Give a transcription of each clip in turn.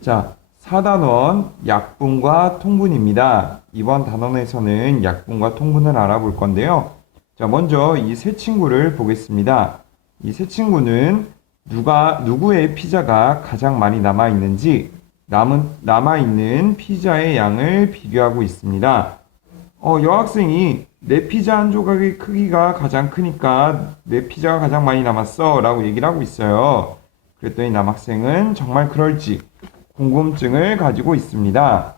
자, 4단원 약분과 통분입니다. 이번 단원에서는 약분과 통분을 알아볼 건데요. 자, 먼저 이 세 친구를 보겠습니다. 이 세 친구는 누구의 피자가 가장 많이 남아있는지 남아있는 피자의 양을 비교하고 있습니다. 여학생이 내 피자 한 조각의 크기가 가장 크니까 내 피자가 가장 많이 남았어 라고 얘기를 하고 있어요. 그랬더니 남학생은 정말 그럴지 궁금증을 가지고 있습니다.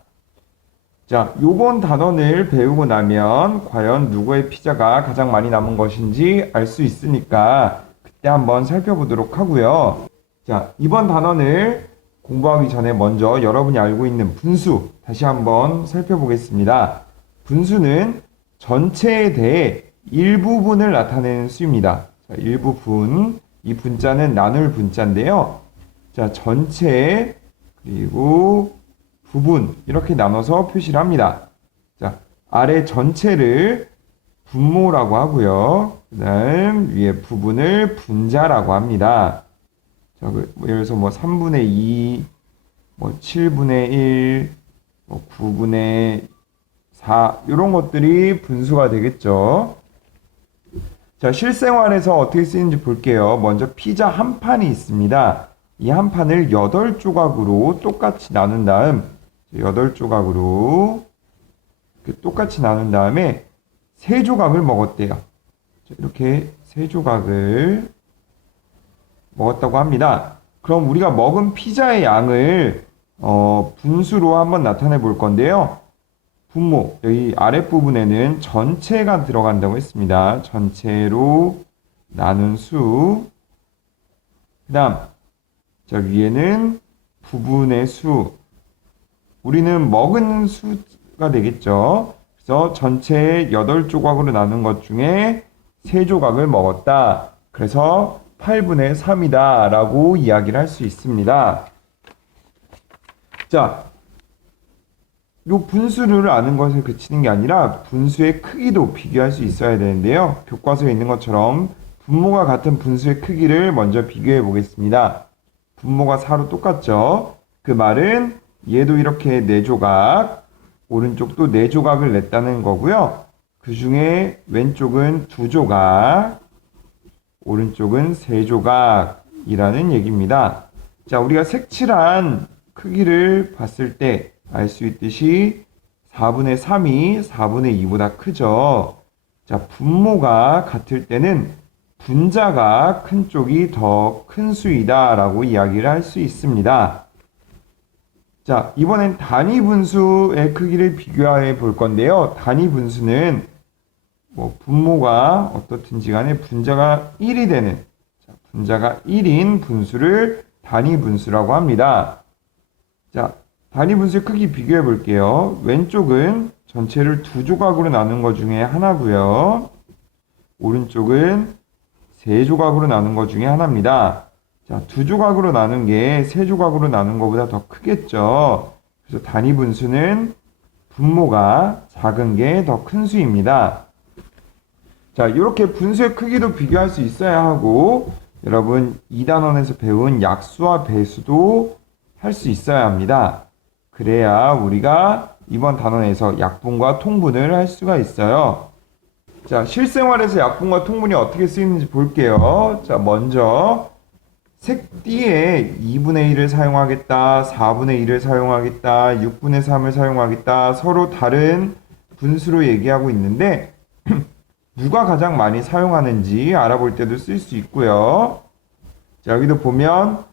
자, 요번 단원을 배우고 나면 과연 누구의 피자가 가장 많이 남은 것인지 알 수 있으니까 그때 한번 살펴보도록 하고요. 자, 이번 단원을 공부하기 전에 먼저 여러분이 알고 있는 분수 다시 한번 살펴보겠습니다. 분수는 전체에 대해 일부분을 나타내는 수입니다. 자, 일부분, 이 분자는 나눌 분자인데요. 자, 전체 그리고 부분 이렇게 나눠서 표시를 합니다. 자, 아래 전체를 분모라고 하고요. 그 다음 위에 부분을 분자라고 합니다. 자, 예를 들어서 3분의 2, 7분의 1, 9분의 4 이런 것들이 분수가 되겠죠. 자, 실생활에서 어떻게 쓰이는지 볼게요. 먼저 피자 한 판이 있습니다. 이 한 판을 8조각으로 똑같이 나눈 다음 8조각으로 똑같이 나눈 다음에 3조각을 먹었대요. 자, 이렇게 3조각을 먹었다고 합니다. 그럼 우리가 먹은 피자의 양을 분수로 한번 나타내 볼 건데요. 분모, 여기 아랫부분에는 전체가 들어간다고 했습니다. 전체로 나눈 수. 그 다음, 자, 위에는 부분의 수. 우리는 먹은 수가 되겠죠. 그래서 전체 8조각으로 나눈 것 중에 3조각을 먹었다. 그래서 8분의 3이다 라고 이야기를 할 수 있습니다. 자, 요 분수를 아는 것에 그치는 게 아니라 분수의 크기도 비교할 수 있어야 되는데요. 교과서에 있는 것처럼 분모가 같은 분수의 크기를 먼저 비교해 보겠습니다. 분모가 4로 똑같죠. 그 말은 얘도 이렇게 4조각, 오른쪽도 4조각을 냈다는 거고요. 그 중에 왼쪽은 2조각, 오른쪽은 3조각이라는 얘기입니다. 자, 우리가 색칠한 크기를 봤을 때 알 수 있듯이 4분의 3이 4분의 2보다 크죠. 자, 분모가 같을 때는 분자가 큰 쪽이 더 큰 수이다 라고 이야기를 할 수 있습니다. 자, 이번엔 단위 분수의 크기를 비교해 볼 건데요. 단위 분수는 분모가 어떻든지 간에 분자가 1이 되는, 분자가 1인 분수를 단위 분수라고 합니다. 자, 단위 분수의 크기 비교해 볼게요. 왼쪽은 전체를 2조각으로 나눈 것 중에 하나고요. 오른쪽은 3조각으로 나눈 것 중에 하나입니다. 자, 2조각으로 나눈 게 3조각으로 나눈 것보다 더 크겠죠. 그래서 단위 분수는 분모가 작은 게 더 큰 수입니다. 자, 이렇게 분수의 크기도 비교할 수 있어야 하고, 여러분 2단원에서 배운 약수와 배수도 할 수 있어야 합니다. 그래야 우리가 이번 단원에서 약분과 통분을 할 수가 있어요. 자, 실생활에서 약분과 통분이 어떻게 쓰이는지 볼게요. 자, 먼저 색띠에 2분의 1을 사용하겠다, 4분의 1을 사용하겠다, 6분의 3을 사용하겠다, 서로 다른 분수로 얘기하고 있는데 누가 가장 많이 사용하는지 알아볼 때도 쓸 수 있고요. 자, 여기도 보면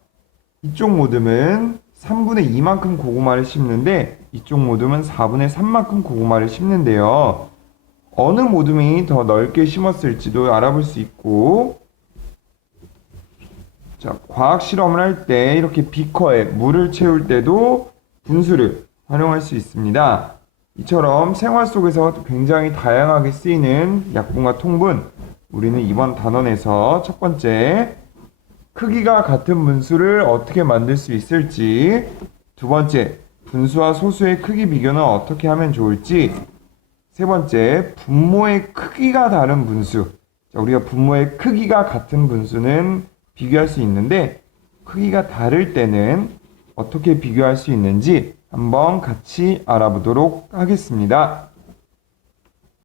이쪽 모듬은 3분의 2만큼 고구마를 심는데 이쪽 모듬은 4분의 3만큼 고구마를 심는데요. 어느 모듬이 더 넓게 심었을지도 알아볼 수 있고, 자, 과학 실험을 할 때 이렇게 비커에 물을 채울 때도 분수를 활용할 수 있습니다. 이처럼 생활 속에서 굉장히 다양하게 쓰이는 약분과 통분, 우리는 이번 단원에서 첫 번째 크기가 같은 분수를 어떻게 만들 수 있을지, 두 번째 분수와 소수의 크기 비교는 어떻게 하면 좋을지, 세 번째 분모의 크기가 다른 분수, 자, 우리가 분모의 크기가 같은 분수는 비교할 수 있는데 크기가 다를 때는 어떻게 비교할 수 있는지 한번 같이 알아보도록 하겠습니다.